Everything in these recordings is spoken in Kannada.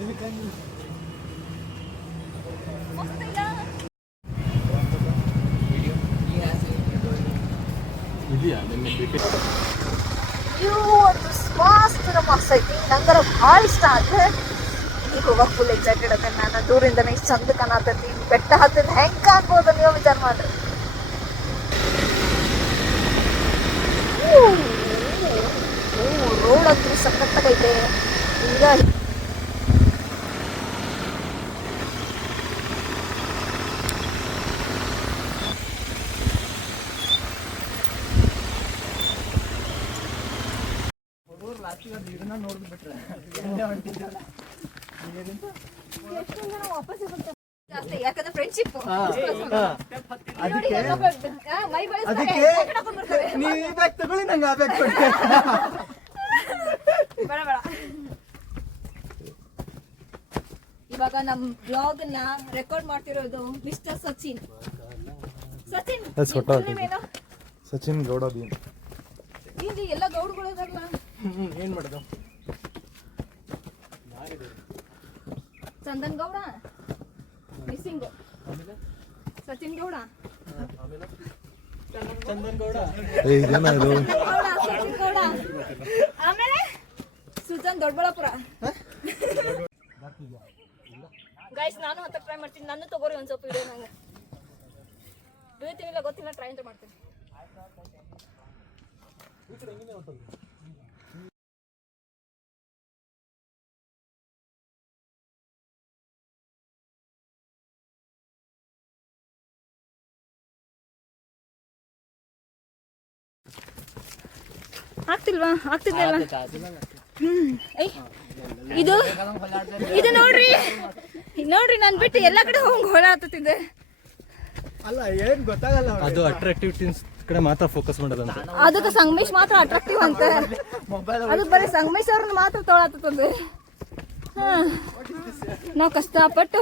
ಒಂದು ಮಸ್ತ್ ಮಸ್ತ್ ಐತಿ. ನಂಗರ ಭಾಳ ಇಷ್ಟ ಆದ್ರೆ ಈಗ ಹೋಗಕ್ಕೆ ಫುಲ್ ಎಕ್ಸೈಟೆಡ್ ಅದ. ನಾನು ದೂರಿಂದನೇ ಇಷ್ಟು ಚಂದ ಕಾಣತೈತಿ. ಬೆಟ್ಟ ಹತ್ತಿದ ಹೆಂಗೆ ಕಾಣ್ಬೋದು ನೀವು ವಿಚಾರ ಮಾಡ್ರಿ. ರೋಡ್ ಅಂತೂ ಸಖತ್ತಾಗೈತೆ. ಈಗ ಯಾಕಂದ್ರೆ ಫ್ರೆಂಡ್ಶಿಪ್ ತಗೊಳ್ಳಿ ನಂಗೆ ಆ ಬ್ಯಾಗ್ ಕೊಡಿ. ಬೇಡ ಬೇಡ. ಇವಾಗ ನಮ್ ಬ್ಲಾಗ್ ನ ರೆಕಾರ್ಡ್ ಮಾಡ್ತಿರೋದು ಮಿಸ್ಟರ್ ಸಚಿನ್. ಸಚಿನ್ ಗೌಡ ಇಲ್ಲಿ ಎಲ್ಲ ಗೌಡ್ಗಳು ಇದಾರಲ್ಲ. ಏನ್ ಮಾಡೋದು? ಚಂದನ್ ಗೌಡ ಮಿಸ್ಸಿಂಗ್. ಸಚಿನ್ ಗೌಡ, ಚಂದನ್ ಗೌಡ, ಸಚಿನ್ ಗೌಡ, ಆಮೇಲೆ ಸುಜನ್ ದೊಡ್ಡಬಳ್ಳಾಪುರ. ಗೈಸ್ ನಾನು ಅಂತ ಟ್ರೈ ಮಾಡ್ತೀನಿ. ನನ್ನ ತಗೋರಿ ಒಂದ್ ಸ್ವಲ್ಪ ವಿಡಿಯೋ. ನಂಗೆ ಬೀಳ್ತೀನಿಲ್ಲ ಗೊತ್ತಿಲ್ಲ, ಟ್ರೈ ಅಂತ ಮಾಡ್ತೀನಿ. ಆಗ್ತಿಲ್ವಾ? ಆಗ್ತಿದ್ದಿಲ್ಲ. ಇದು ಇದು ನೋಡ್ರಿ ನೋಡ್ರಿ, ನಾನು ಬಿಟ್ಟು ಎಲ್ಲ ಕಡೆ ಹೋಗಿ ಹೊಳಾತಿದ್ದೆ. ಅಲ್ಲ ಏನ್ ಗೊತ್ತಾಗಲ್ಲ. ಅದು ಅಟ್ರಾಕ್ಟಿವಿಟೀಸ್ ಕಡೆ ಮಾತ್ರ ಫೋಕಸ್ ಮಾಡೋದಂತ. ಅದಕ್ಕೆ ಸಂಗಮೇಶ್ ಮಾತ್ರ ಅಟ್ರಾಕ್ಟಿವ್ ಅಂತ. ಅದು ಬರೀ ಸಂಗಮೇಶ್ ಅವ್ರನ್ನ ಮಾತ್ರ ತೊಳಾತದೆ. ನಾವು ಕಷ್ಟಪಟ್ಟು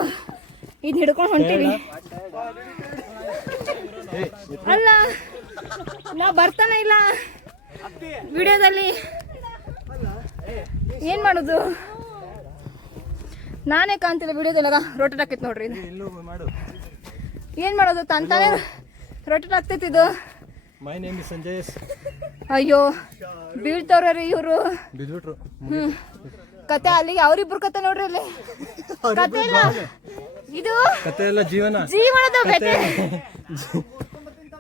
ಇದು ಹಿಡ್ಕೊಂಡು ಹೊಂಟೀವಿ. ಅಲ್ಲ ನಾವು ಬರ್ತಾನೆ ಇಲ್ಲ ವಿಡಿಯೋದಲ್ಲಿ. ಏನ್ ಮಾಡೋದು? ನಾನೇ ಕಾಣ್ತಿಲ್ಲ ವಿಡಿಯೋದೊಳಗ. ರೊಟೇಟ್ ಆಕೈತಿ ನೋಡ್ರಿ. ಏನ್ ಮಾಡೋದು? ತಂತಾನೆ ರೊಟೇಟ್ ಆಗ್ತೈತಿ ಇದು. My name is Sanjay. ಅಯ್ಯೋ ಬೀಳ್ತವ್ರಿ ಇವರು. ಬಿದ್ಬಿಟ್ರು. ಕತೆ ಅಲ್ಲಿಗೆ ಅವ್ರಿಬ್ರು ಕತೆ ನೋಡ್ರಿ. ಅಲ್ಲಿ ಕತೆ ಇಲ್ಲ, ಇದು ಕತೆ ಎಲ್ಲ ಜೀವನ. ಜೀವನದ ಬೆಟ್ಟೆ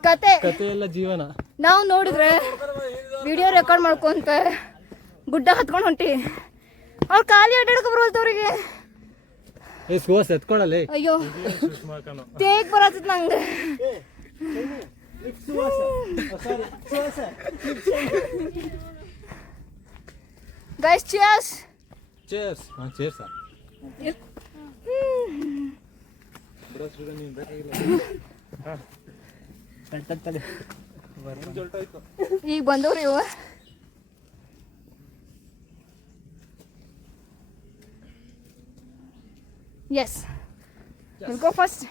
ಕತೆ. ಕತೆ ಎಲ್ಲ ಜೀವನ. ನಾವು ನೋಡಿದ್ರೆ ವಿಡಿಯೋ ರೆಕಾರ್ಡ್ ಮಾಡ್ಕೊಂತ ಗುಡ್ಡ ಹತ್ಕೊಂಡು ಹೊಂಟಿ. ಅವ್ರು ಖಾಲಿ ಅಡ್ಡಾಡಕ್ಕೆ ಬರೋಲ್ತವ್ರಿಗೆ. ಎತ್ಕೊಳ್ಳಲ್ಲ. ಅಯ್ಯೋ ತೇಗ್ ಬರತ್ತ ನಂಗೆ. Guys cheers. ಚೇರ್ಸ್. ಚೇರ್ಸ್. ಈಗ ಬಂದವ್ರಿ ಇವ. Yes go first.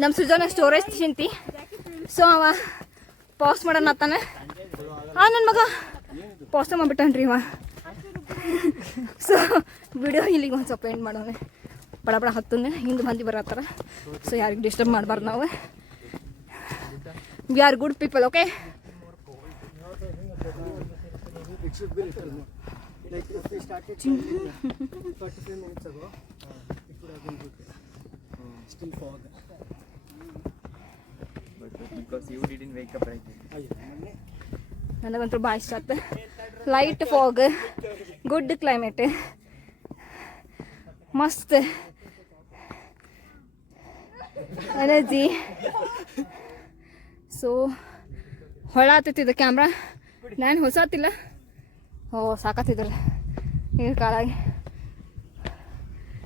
ನಮ್ಮ ಸೃಜನ ಸ್ಟೋರೇಜ್ ಚಿಂತಿ. ಸೊ ಅವ ಪಾಸ್ ಮಾಡೋಣ ಅತ್ತಾನೆ. ನನ್ನ ಮಗ ಪಾಸ್ ಮಾಡ್ಬಿಟ್ಟನ್ರಿ ಇವ. ಸೊ ವಿಡಿಯೋ ಇಲ್ಲಿಗೆ ಒಂದು ಸ್ವಲ್ಪ ಎಂಡ್ ಮಾಡೋಣ. ಬಡ ಬಡ ಹತ್ತನೆ ಹಿಂದೆ ಮಂದಿ ಬರತ್ತಾರ. ಸೊ ಯಾರಿಗೆ ಡಿಸ್ಟರ್ಬ್ ಮಾಡಬಾರ್ದು ನಾವು. We are good people. Okay. Like if we started 45 minutes ago, it would have been good. Still fog. But because you didn't wake up right. ನನಗಂತೂ ಭಾಳ ಇಷ್ಟ ಆಯ್ತು. ಲೈಟ್ ಫಾಗ್, ಗುಡ್ ಕ್ಲೈಮೇಟ್, ಮಸ್ತ್ ಎನರ್ಜಿ. ಸೊ ಹೊಳ ಆಗ್ತೈತಿದ್ದು ಕ್ಯಾಮ್ರಾ. ನಾನು ಹೊಸಾತಿಲ್ಲ. ಸಾಕತ್ತಿದ್ರಲ್ಲ ಈಗ ಕಾಲಾಗಿ.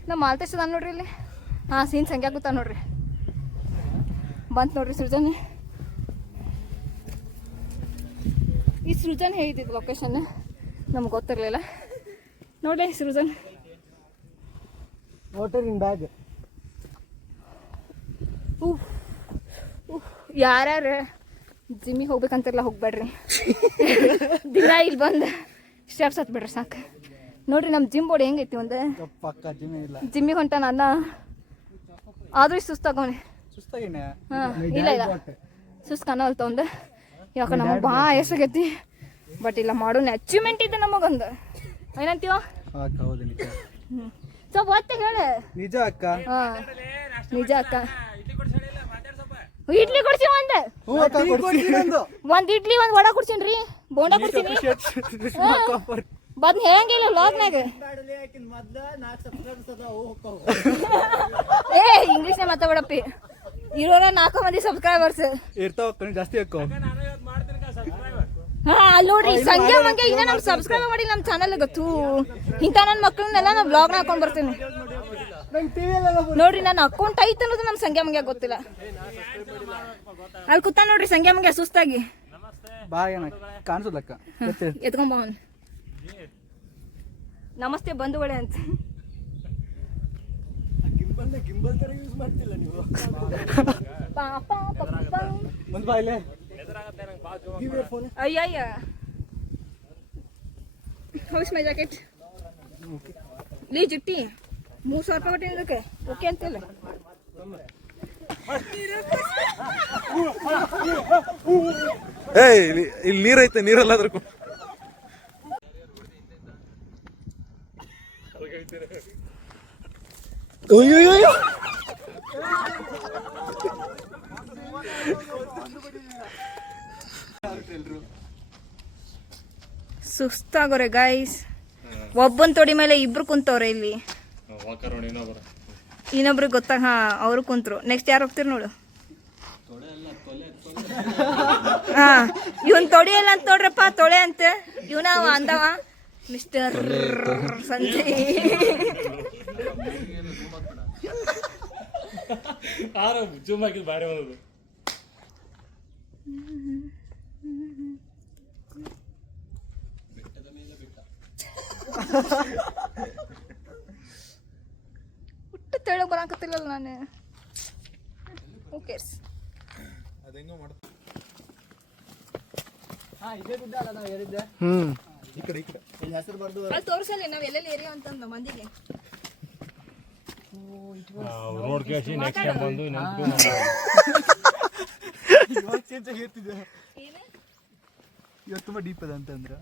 ನಮ್ಮ ಮಾಲ್ತೇಶ್ ಅದ ನೋಡ್ರಿ ಇಲ್ಲಿ. ಸೀನ್ ಸಂಖ್ಯೆ ಕೂತ ನೋಡ್ರಿ. ಬಂತು ನೋಡ್ರಿ ಸೃಜನ್. ಈ ಸೃಜನ್ ಹೇಳಿದ್ದು ಲೊಕೇಶನ್ ನಮ್ಗೆ ಗೊತ್ತಿರಲಿಲ್ಲ. ನೋಡ್ರಿ ಸೃಜನ್. Water in bag. ಯಾರ್ಯಾರು ಜಿಮ್ಮಿಗೆ ಹೋಗ್ಬೇಕಂತಿರಲ್ಲ ಹೋಗ್ಬೇಡ್ರಿ. ದಿನ ಇಲ್ಲಿ ಬಂದು ಸ್ಟೆಪ್ಸ್ ಹತ್ಬಿಡ್ರಿ ಸಾಕು. ನೋಡ್ರಿ ನಮ್ಮ ಜಿಮ್ ಬೋರ್ಡ್ ಹೆಂಗೈತಿ ಒಂದು ಪಕ್ಕ ಜಿಮ್ ಇಲ್ಲ ಜಿಮ್ಮಿಗೆ ಹೊಂಟಾನ ಅನ್ನ ಆದ್ರೂ ಸುಸ್ತಾಗವನೆ. ಸುಸ್ತಾಗಿನ ಹಾಂ ಇಲ್ಲ ಇಲ್ಲ ಸುಸ್ತು ಕಾಣವಲ್ತ ಒಂದು ಯಾಕೆ ನಮಗೆ ಭಾಳ ಎಷ್ಟಾಗೈತಿ ಬಟ್ ಇಲ್ಲ ಮಾಡೋಣ ಅಚೀವ್ಮೆಂಟ್ ಇದೆ ನಮಗೊಂದು ಏನಂತೀವ ಅಕ್ಕ ಹೌದು ನಿಜ ಸ್ವಲ್ಪ ಒತ್ತೆ ಹೇಳು. ನಿಜ ಅಕ್ಕ ಹಾಂ ನಿಜ ಅಕ್ಕ. ಇಡ್ಲಿ ಕೊಡ್ಸಿ ಒಂದು ಹ್ಞೂ ಅಕ್ಕ ಕೊಡ್ತೀನಿ ಒಂದು ಒಂದು ಇಡ್ಲಿ ಒಂದು ವಡ ಕೊಡ್ಸೀನಿ ಬೋಂಡ ಕೊಡ್ತೀನಿ ಬಂದು ಹೇಳಂಗಿಲ್ಲ ವ್ಲಾಗ್ನಾಗ. ಏ ಇಂಗ್ಲೀಷ್ನಾಗ ಮಾತಾಡಪ್ಪಿ ಇರೋರ 4 ಮಂದಿ ಸಬ್ಸ್ಕ್ರೈಬರ್ಸ್ ಇರ್ತಾವ ಅಕ್ಕ ಜಾಸ್ತಿ ಅಕ್ಕ ಹಾ ಅಲ್ಲಿ ನೋಡ್ರಿ ಸಂಖ್ಯೆ ಮಂಗೆ ಇನ್ನ ನಮ್ ಸಬ್ಸ್ಕ್ರೈಬ್ ಮಾಡಿ ನಮ್ಮ ಚಾನಲ್ ಗೊತ್ತು ಇಂಥ ನನ್ನ ಮಕ್ಕಳನ್ನೆಲ್ಲ ನಾನು ಬ್ಲಾಗ್ನ ಹಾಕೊಂಡ್ ಬರ್ತೀನಿ ನೋಡ್ರಿ ನನ್ನ ಅಕೌಂಟ್ ಐತೆ ಅನ್ನೋದು ನಮ್ಮ ಸಂಖ್ಯೆ ಮಂಗೆ ಗೊತ್ತಿಲ್ಲ. ಅಲ್ಲಿ ಕೂತ ನೋಡ್ರಿ ಸಂಖ್ಯೆ ಮಂಗೆ ಸುಸ್ತಾಗಿ ಬಾ ಏನ ಕಾಣಿಸೋದಕ್ಕ ಎತ್ಕೊಂಬ ಅವನು ನಮಸ್ತೆ ಬಂಧುಗಳೇ ಅಂತ. ಗಿಂಬಲ್ ತರ ಯೂಸ್ ಮಾಡ್ತಿಲ್ಲ ನೀವು ಮುಂದೆ ಬಾ ಇಲ್ಲೇ ಅಯ್ಯಯ್ಯ ಹೌಸ್ ಮೈ ಜಾಕೆಟ್ ಲೀ ಜುಟ್ಟಿ 3,000 ರೂಪಾಯಿ ಕೊಟ್ಟಿನಿ ಇದಕ್ಕೆ ಓಕೆ ಅಂತಿಲ್ಲ. ಇಲ್ಲಿ ನೀರೈತೆ ನೀರಲ್ಲಾದ್ರೂ ಸುಸ್ತಾಗೋರೆ ಗೈಸ್. ಒಬ್ಬನ್ ತೊಡಿ ಮೇಲೆ ಇಬ್ರು ಕುಂತವ್ರೆ ಇಲ್ಲಿ ಇನ್ನೊಬ್ರಿಗೆ ಗೊತ್ತಾಗ ಹಾ ಅವರು ಕುಂತ್ರು. ನೆಕ್ಸ್ಟ್ ಯಾರು ಹೋಗ್ತಿರ್ ನೋಡು. ಹಾ ಇವನ್ ತೊಡಿ ಎಲ್ಲ ಅಂತ ನೋಡ್ರಪ್ಪ ತೊಳೆ ಅಂತ ಇವನ ಅಂದವ ಮಿಸ್ಟರ್ ಸಂಜಯ್. ಹುಟ್ಟು ತೆಳಗ್ ಬರಾಕತ್ತಿಲ್ಲಲ್ಲ ನಾನು. ಓಕೆ ಅಲ್ಲಿ ತೋರಿಸಲಿ ನಾವ್ ಎಲ್ಲೆಲ್ಲಿ ಏರಿಯಾ ಅಂತಂದ ಮಂದಿಗೆ ಇವತ್ತು ತುಂಬಾ ಡೀಪ್ ಅದ ಅಂತಂದ್ರೆ